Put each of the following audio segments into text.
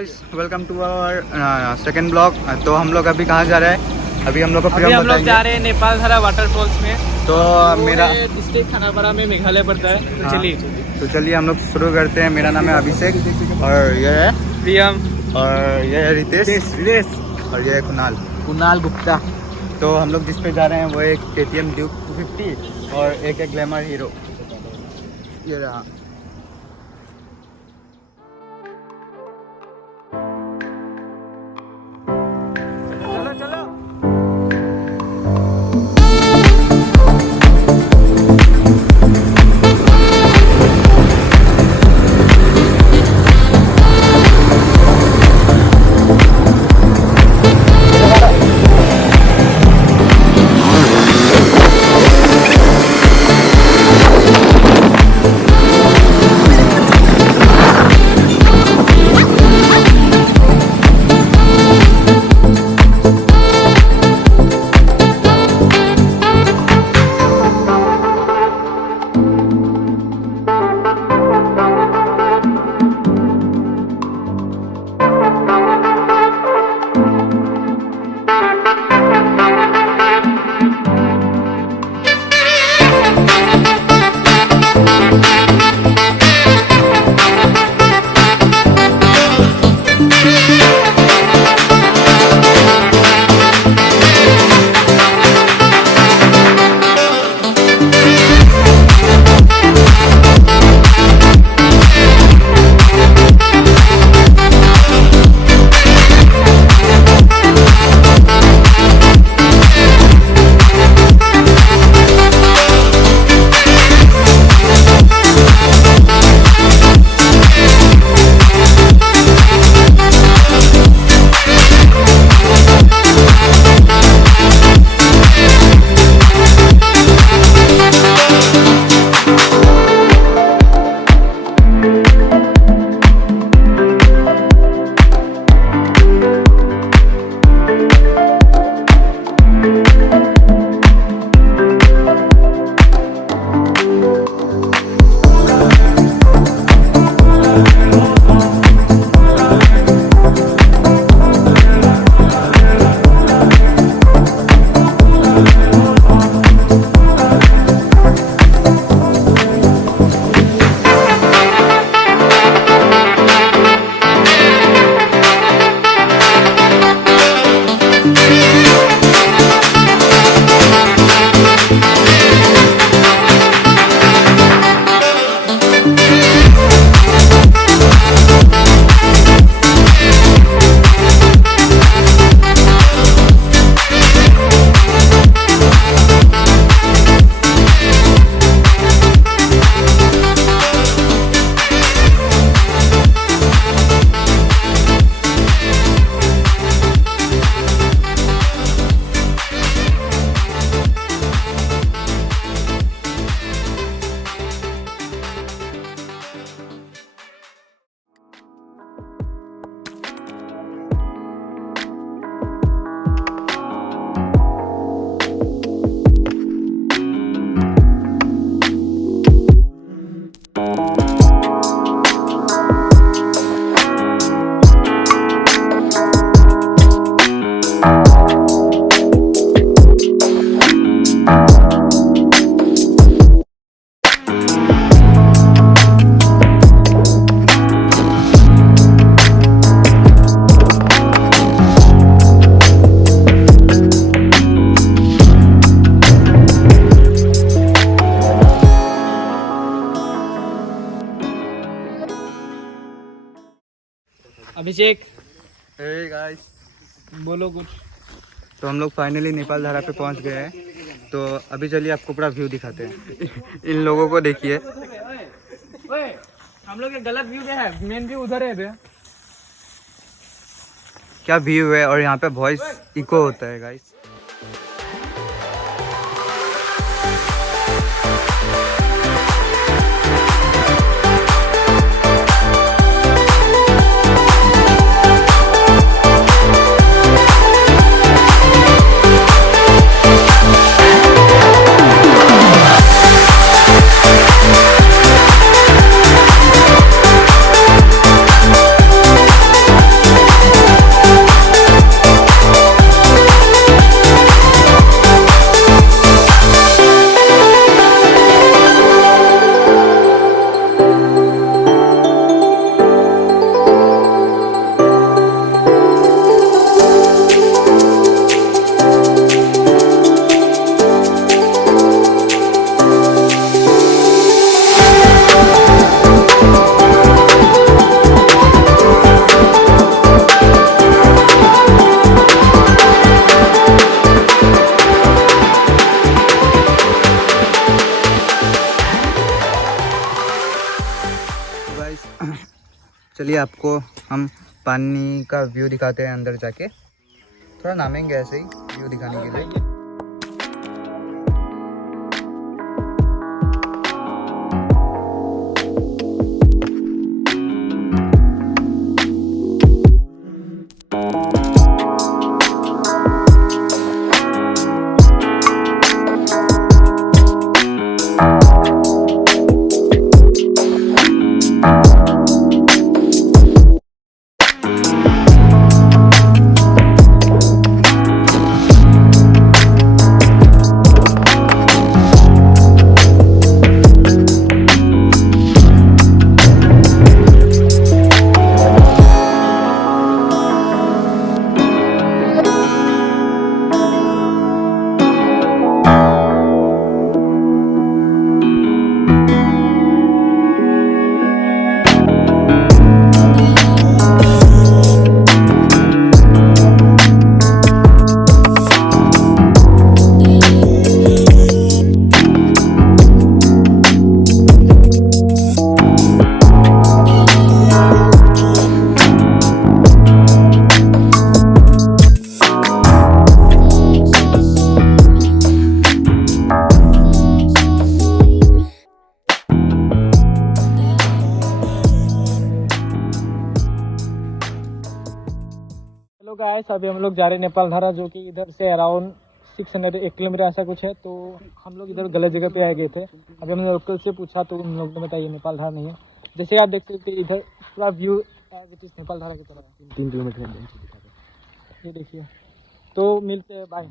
Guys, welcome to our second blog. तो हम लोग अभी कहाँ जा रहे हैं? अभी हम लोग को हम लोग जा रहे हैं नेपालधरा वाटरफॉल्स में। तो मेरा डिस्ट्रिक्ट खानापारा में मेघालय पड़ता है। तो चलिए हम लोग शुरू करते हैं। मेरा नाम है अभिषेक और ये है प्रियम और ये है रितेश और ये है कुणाल गुप्ता। तो हम लोग जिस पे जा रहे हैं वो एक KTM duke250 और एक ग्लैमर हीरो। ये रहा। अभिषेक, हे गाइस, बोलो कुछ। तो हम लोग फाइनली नेपालधरा पे पहुंच गए हैं। तो अभी चलिए आपको पूरा व्यू दिखाते हैं। इन लोगों को देखिए। हम लोग गलत व्यू पे है, मेन व्यू उधर है बे। क्या व्यू है और यहाँ पे वॉइस इको होता है गाइस। चलिए आपको हम पानी का व्यू दिखाते हैं अंदर जाके। थोड़ा नामेंगे ऐसे ही व्यू दिखाने के लिए। हेलो गाइस, अभी हम लोग जा रहे हैं नेपालधारा, जो कि इधर से अराउंड 600 1 किलोमीटर ऐसा कुछ है। तो हम लोग इधर गलत जगह पे आ गए थे। अभी हमने लोकल से पूछा तो उन लोगों ने बताया नेपालधारा नहीं है। जैसे आप देख सकते इधर पूरा व्यू विच इज नेपालधारा की तरह है। 3 किलोमीटर ये देखिए। तो मिलते हैं, बाय।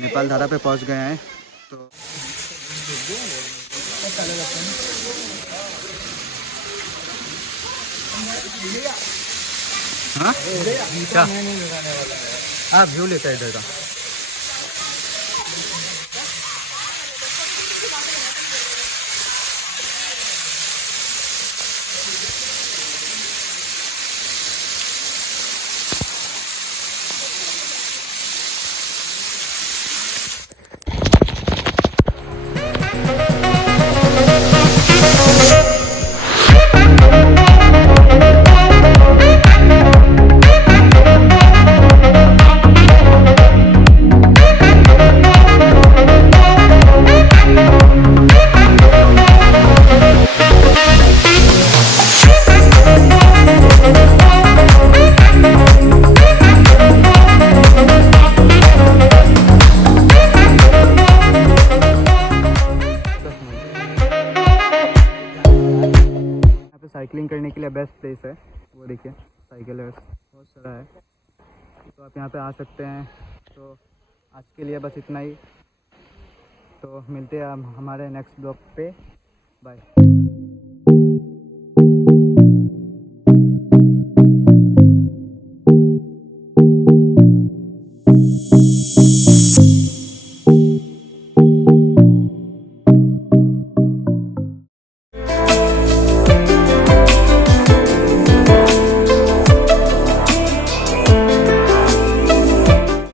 नेपालधारा पे पहुंच गए हैं। तो हाँ क्या आप व्यू लेता है इधर का। साइकिलिंग करने के लिए बेस्ट प्लेस है, वो देखिए साइकिलर्स बहुत सारा है, तो आप यहाँ पे आ सकते हैं। तो आज के लिए बस इतना ही, तो मिलते हैं हम हमारे नेक्स्ट ब्लॉग पे। बाय।